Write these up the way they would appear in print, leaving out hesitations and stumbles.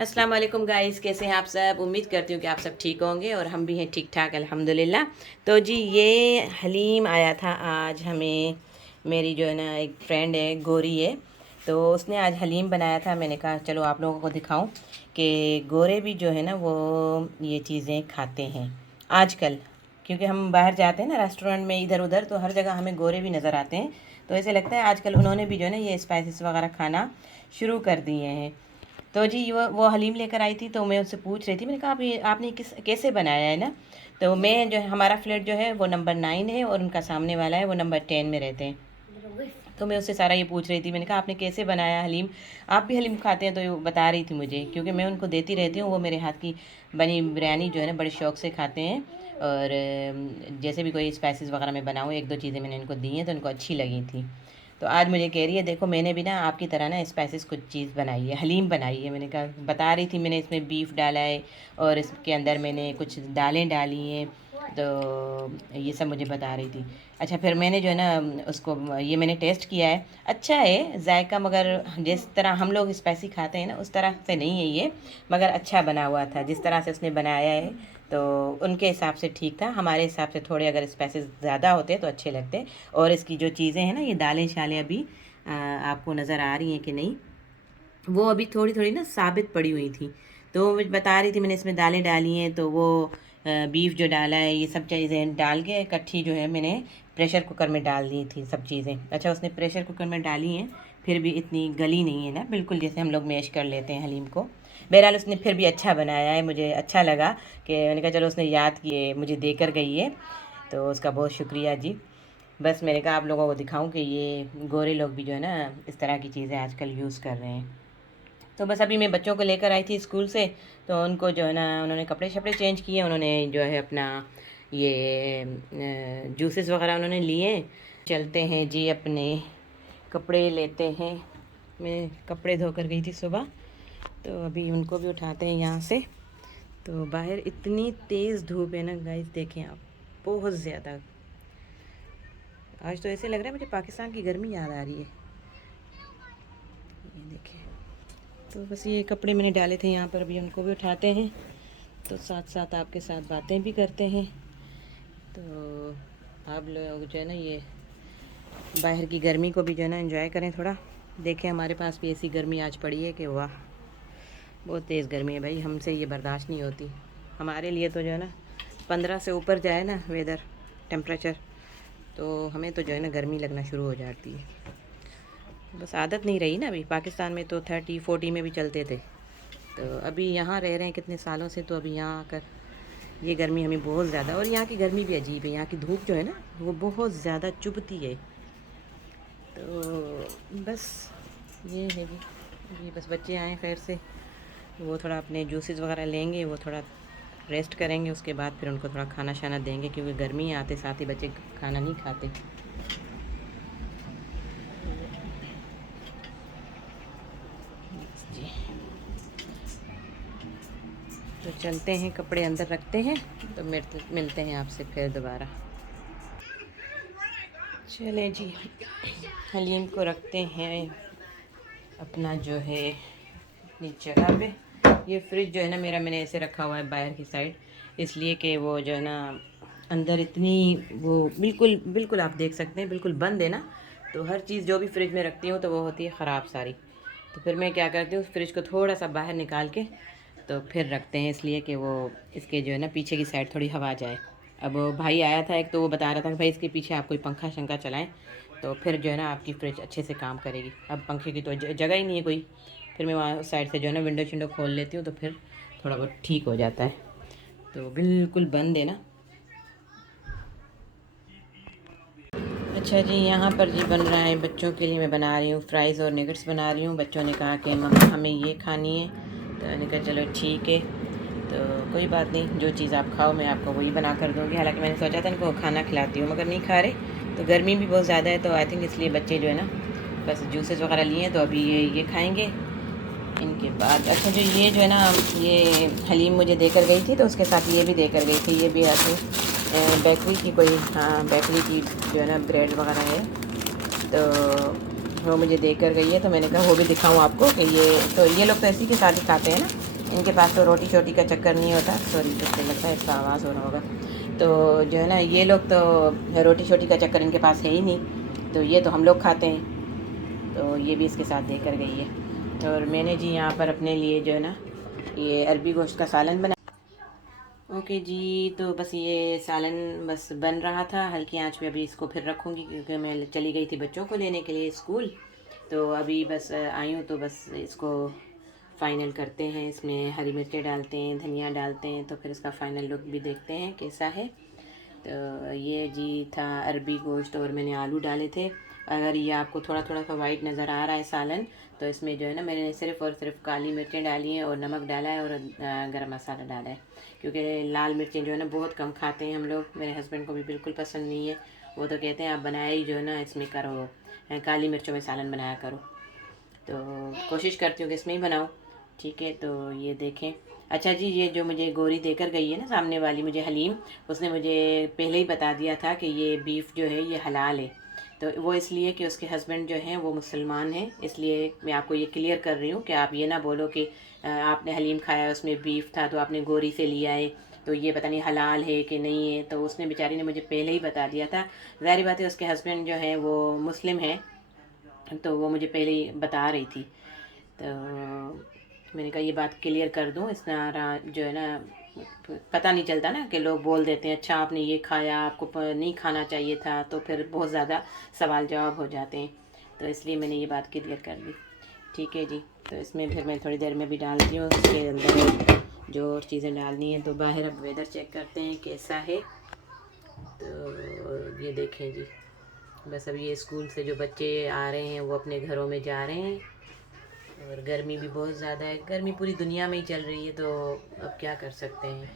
अस्सलाम वालेकुम गाइस, कैसे हैं आप सब। उम्मीद करती हूँ कि आप सब ठीक होंगे और हम भी हैं ठीक ठाक अल्हम्दुलिल्लाह। तो जी ये हलीम आया था आज हमें। मेरी जो है ना एक फ्रेंड है, गोरी है, तो उसने आज हलीम बनाया था। मैंने कहा चलो आप लोगों को दिखाऊं कि गोरे भी जो है ना वो ये चीज़ें खाते हैं आजकल। क्योंकि हम बाहर जाते हैं ना रेस्टोरेंट में इधर उधर, तो हर जगह हमें गोरे भी नज़र आते हैं। तो ऐसे लगता है आजकल उन्होंने भी जो है ना ये स्पाइसेस वगैरह खाना शुरू कर दिए हैं। तो जी वो हलीम लेकर आई थी, तो मैं उससे पूछ रही थी। मैंने कहा आप ये आपने कैसे बनाया है ना। तो मैं जो है, हमारा फ्लैट जो है वो नंबर 9 है और उनका सामने वाला है वो नंबर 10 में रहते हैं। तो मैं उससे सारा ये पूछ रही थी। मैंने कहा आपने कैसे बनाया हलीम, आप भी हलीम खाते हैं? तो ये बता रही थी मुझे, क्योंकि मैं उनको देती रहती हूँ। वो मेरे हाथ की बनी बिरयानी जो है ना बड़े शौक से खाते हैं। और जैसे भी कोई स्पाइसेस वगैरह मैं बनाऊँ, एक दो चीज़ें मैंने इनको दी हैं तो उनको अच्छी लगी थी। तो आज मुझे कह रही है देखो मैंने भी ना आपकी तरह ना स्पाइसेस कुछ चीज़ बनाई है, हलीम बनाई है। मैंने कहा, बता रही थी मैंने इसमें बीफ डाला है और इसके अंदर मैंने कुछ दालें डाली हैं। तो ये सब मुझे बता रही थी। अच्छा, फिर मैंने जो है ना उसको ये मैंने टेस्ट किया है, अच्छा है जायका, मगर जिस तरह हम लोग स्पाइसी खाते हैं ना उस तरह से नहीं है ये, मगर अच्छा बना हुआ था जिस तरह से उसने बनाया है। तो उनके हिसाब से ठीक था, हमारे हिसाब से थोड़े अगर स्पाइसेस ज़्यादा होते तो अच्छे लगते। और इसकी जो चीज़ें हैं ना, ये दालें शालें अभी आपको नज़र आ रही हैं कि नहीं, वो अभी थोड़ी थोड़ी ना साबित पड़ी हुई थी। तो वो बता रही थी मैंने इसमें दालें डाली हैं, तो वो बीफ जो डाला है ये सब चीज़ें डाल के इकट्ठी जो है मैंने प्रेशर कुकर में डाल दी थी सब चीज़ें। अच्छा, उसने प्रेशर कुकर में डाली हैं, फिर भी इतनी गली नहीं है ना, बिल्कुल जैसे हम लोग मैश कर लेते हैं हलीम को। बहरहाल उसने फिर भी अच्छा बनाया है, मुझे अच्छा लगा कि मैंने कहा चलो उसने याद किए मुझे देकर गई है, तो उसका बहुत शुक्रिया जी। बस मैंने कहा आप लोगों को दिखाऊं कि ये गोरे लोग भी जो है ना इस तरह की चीज़ें आजकल यूज़ कर रहे हैं। तो बस अभी मैं बच्चों को लेकर आई थी स्कूल से, तो उनको जो है ना उन्होंने कपड़े शपड़े चेंज किए, उन्होंने जो है अपना ये जूसेस वगैरह उन्होंने लिए। चलते हैं जी अपने कपड़े लेते हैं। मैं कपड़े धोकर गई थी सुबह, तो अभी उनको भी उठाते हैं यहाँ से। तो बाहर इतनी तेज़ धूप है ना गाइस, देखें आप, बहुत ज़्यादा। आज तो ऐसे लग रहा है मुझे पाकिस्तान की गर्मी याद आ रही है। ये देखें, तो बस ये कपड़े मैंने डाले थे यहाँ पर, अभी उनको भी उठाते हैं, तो साथ साथ आपके साथ बातें भी करते हैं। तो आप लोग जो है ना ये बाहर की गर्मी को भी जो है ना एंजॉय करें थोड़ा। देखें हमारे पास भी ऐसी गर्मी आज पड़ी है कि वाह, बहुत तेज़ गर्मी है भाई, हमसे ये बर्दाश्त नहीं होती। हमारे लिए तो जो है ना 15 से ऊपर जाए ना वेदर टेम्परेचर, तो हमें तो जो है ना गर्मी लगना शुरू हो जाती है। बस आदत नहीं रही ना, अभी पाकिस्तान में तो 30-40 में भी चलते थे, तो अभी यहाँ रह रहे हैं कितने सालों से, तो अभी यहाँ आकर ये गर्मी हमें बहुत ज़्यादा। और यहाँ की गर्मी भी अजीब है, यहाँ की धूप जो है ना वो बहुत ज़्यादा चुभती है। तो बस ये है जी, अभी बस बच्चे आए खैर से, वो थोड़ा अपने जूसेस वगैरह लेंगे, वो थोड़ा रेस्ट करेंगे, उसके बाद फिर उनको थोड़ा खाना शाना देंगे, क्योंकि गर्मी आते साथ ही बच्चे खाना नहीं खाते। जी, तो चलते हैं, कपड़े अंदर रखते हैं, तो मिलते हैं आपसे फिर दोबारा। चलें जी, हलीम को रखते हैं अपना जो है अपनी जगह पे। ये फ्रिज जो है ना मेरा, मैंने ऐसे रखा हुआ है बाहर की साइड, इसलिए कि वो जो है ना अंदर इतनी वो बिल्कुल बिल्कुल आप देख सकते हैं बिल्कुल बंद है ना, तो हर चीज़ जो भी फ्रिज में रखती हूँ तो वो होती है ख़राब सारी। तो फिर मैं क्या करती हूँ, फ्रिज को थोड़ा सा बाहर निकाल के तो फिर रखते हैं, इसलिए कि वो इसके जो है ना पीछे की साइड थोड़ी हवा जाए। अब भाई आया था एक, तो वो बता रहा था कि भाई इसके पीछे आप कोई पंखा शंखा चलाएं, तो फिर जो है ना आपकी फ्रिज अच्छे से काम करेगी। अब पंखे की तो जगह ही नहीं है कोई, फिर मैं वहाँ उस साइड से जो है ना विंडो शिंडो खोल लेती हूँ, तो फिर थोड़ा बहुत ठीक हो जाता है। तो बिल्कुल बंद है ना। अच्छा जी, यहाँ पर जी बन रहा है बच्चों के लिए, मैं बना रही हूँ फ्राइज़ और निगट्स बना रही हूँ। बच्चों ने कहा कि मम्मा हमें ये खानी है, तो मैंने कहा चलो ठीक है, तो कोई बात नहीं, जो चीज़ आप खाओ मैं आपको वही बना कर दूँगी। हालांकि मैंने सोचा था इनको खाना खिलाती हूँ, मगर नहीं खा रहे, तो गर्मी भी बहुत ज़्यादा है, तो आई थिंक इसलिए बच्चे जो है ना बस जूसेस वगैरह लिए हैं, तो अभी ये खाएँगे इनके बाद। अच्छा, जो ये जो है ना ये हलीम मुझे देकर गई थी, तो उसके साथ ये भी देकर गई थी, ये भी आती बेकरी की कोई, हाँ बेकरी की जो है ना ब्रेड वगैरह है, तो वो मुझे देकर गई है। तो मैंने कहा वो भी दिखाऊं आपको कि ये, तो ये लोग तो इसी के साथ ही खाते हैं ना, इनके पास तो रोटी शोटी का चक्कर नहीं होता। सॉरी, इससे लगता है इसका आवाज़ हो रहा होगा। तो जो है ना, ये लोग तो रोटी शोटी का चक्कर इनके पास है ही नहीं, तो ये तो हम लोग खाते हैं। तो ये भी इसके साथ देकर गई है। और मैंने जी यहाँ पर अपने लिए जो है ना, ये अरबी गोश्त का सालन बना। ओके जी, तो बस ये सालन बस बन रहा था हल्की आंच पे। अभी इसको फिर रखूँगी क्योंकि मैं चली गई थी बच्चों को लेने के लिए स्कूल। तो अभी बस आई हूँ, तो बस इसको फ़ाइनल करते हैं। इसमें हरी मिर्चें डालते हैं, धनिया डालते हैं, तो फिर इसका फ़ाइनल लुक भी देखते हैं कैसा है। तो ये जी था अरबी गोश्त और मैंने आलू डाले थे। अगर ये आपको थोड़ा थोड़ा सा वाइट नज़र आ रहा है सालन, तो इसमें जो है ना, मैंने सिर्फ़ और सिर्फ काली मिर्चें डाली हैं और नमक डाला है और गरम मसाला डाला है। क्योंकि लाल मिर्चें जो है ना बहुत कम खाते हैं हम लोग, मेरे हस्बैंड को भी बिल्कुल पसंद नहीं है। वो तो कहते हैं आप बनाया ही जो है ना इसमें करो, काली मिर्चों में सालन बनाया करो। तो कोशिश करती हूँ कि इसमें ही बनाऊँ। ठीक है, तो ये देखें। अच्छा जी, ये जो मुझे गोरी देकर गई है ना सामने वाली, मुझे हलीम, उसने मुझे पहले ही बता दिया था कि ये बीफ जो है ये हलाल है। तो वो इसलिए कि उसके हस्बैंड जो हैं वो मुसलमान हैं, इसलिए मैं आपको ये क्लियर कर रही हूँ कि आप ये ना बोलो कि आपने हलीम खाया उसमें बीफ था तो आपने गोरी से लिया है, तो ये पता नहीं हलाल है कि नहीं है। तो उसने बेचारी ने मुझे पहले ही बता दिया था। ज़ाहिर बात है उसके हस्बैंड जो हैं वो मुस्लिम हैं, तो वो मुझे पहले ही बता रही थी। तो मैंने कहा ये बात क्लियर कर दूँ, इस तरह जो है ना पता नहीं चलता ना कि लोग बोल देते हैं अच्छा आपने ये खाया, आपको नहीं खाना चाहिए था, तो फिर बहुत ज़्यादा सवाल जवाब हो जाते हैं। तो इसलिए मैंने ये बात क्लियर कर दी। ठीक है जी, तो इसमें फिर मैं थोड़ी देर में भी डालती हूँ उसके अंदर जो और चीज़ें डालनी है। तो बाहर अब वेदर चेक करते हैं कैसा है। तो ये देखें जी, बस अभी ये स्कूल से जो बच्चे आ रहे हैं वो अपने घरों में जा रहे हैं। और गर्मी भी बहुत ज़्यादा है, गर्मी पूरी दुनिया में ही चल रही है, तो अब क्या कर सकते हैं।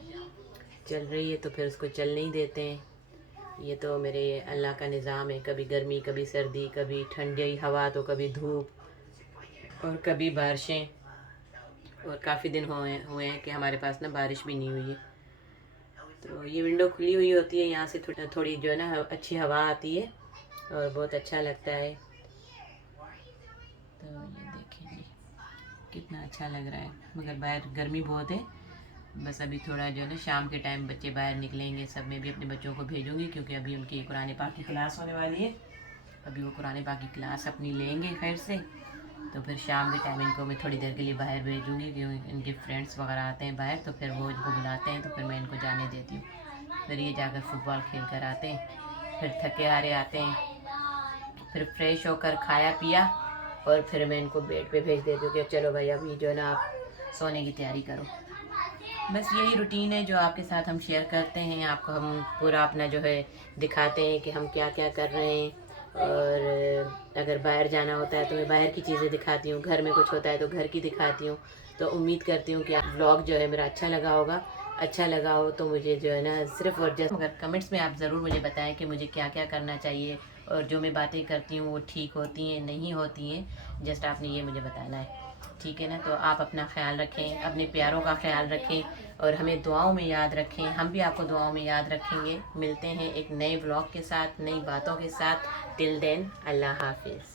चल रही है तो फिर उसको चलने ही देते हैं। ये तो मेरे अल्लाह का निज़ाम है, कभी गर्मी कभी सर्दी, कभी ठंडी हवा तो कभी धूप और कभी बारिशें। और काफ़ी दिन हुए हैं कि हमारे पास ना बारिश भी नहीं हुई है। तो ये विंडो खुली हुई होती है, यहाँ से थोड़ी जो है ना अच्छी हवा आती है और बहुत अच्छा लगता है। तो ये देखें जी कितना अच्छा लग रहा है, मगर बाहर गर्मी बहुत है। बस अभी थोड़ा जो है ना शाम के टाइम बच्चे बाहर निकलेंगे, सब मैं भी अपने बच्चों को भेजूँगी क्योंकि अभी उनकी कुरान पाक की क्लास होने वाली है। अभी वो कुरान पाक की क्लास अपनी लेंगे खैर से, तो फिर शाम के टाइम इनको मैं थोड़ी देर के लिए बाहर भेजूँगी क्योंकि इनके फ्रेंड्स वगैरह आते हैं बाहर, तो फिर वो इनको बुलाते हैं, तो फिर मैं इनको जाने देती हूँ। फिर ये जाकर फुटबॉल खेल कर आते हैं, फिर थके हारे आते हैं, फिर फ्रेश होकर खाया पिया और फिर मैं इनको बेड पे भेज देती हूँ कि चलो भाई अभी जो है ना आप सोने की तैयारी करो। बस यही रूटीन है जो आपके साथ हम शेयर करते हैं। आपको हम पूरा अपना जो है दिखाते हैं कि हम क्या क्या कर रहे हैं। और अगर बाहर जाना होता है तो मैं बाहर की चीज़ें दिखाती हूँ, घर में कुछ होता है तो घर की दिखाती हूँ। तो उम्मीद करती हूँ कि आप व्लॉग जो है मेरा अच्छा लगा होगा। अच्छा लगा हो तो मुझे जो है ना सिर्फ़ और जस्ट मगर कमेंट्स में आप ज़रूर मुझे बताएं कि मुझे क्या क्या करना चाहिए और जो मैं बातें करती हूँ वो ठीक होती हैं नहीं होती हैं। जस्ट आपने ये मुझे बताना है, ठीक है ना। तो आप अपना ख्याल रखें, अपने प्यारों का ख्याल रखें और हमें दुआओं में याद रखें। हम भी आपको दुआओं में याद रखेंगे। मिलते हैं एक नए व्लॉग के साथ, नई बातों के साथ। टिल देन अल्लाह हाफिज़।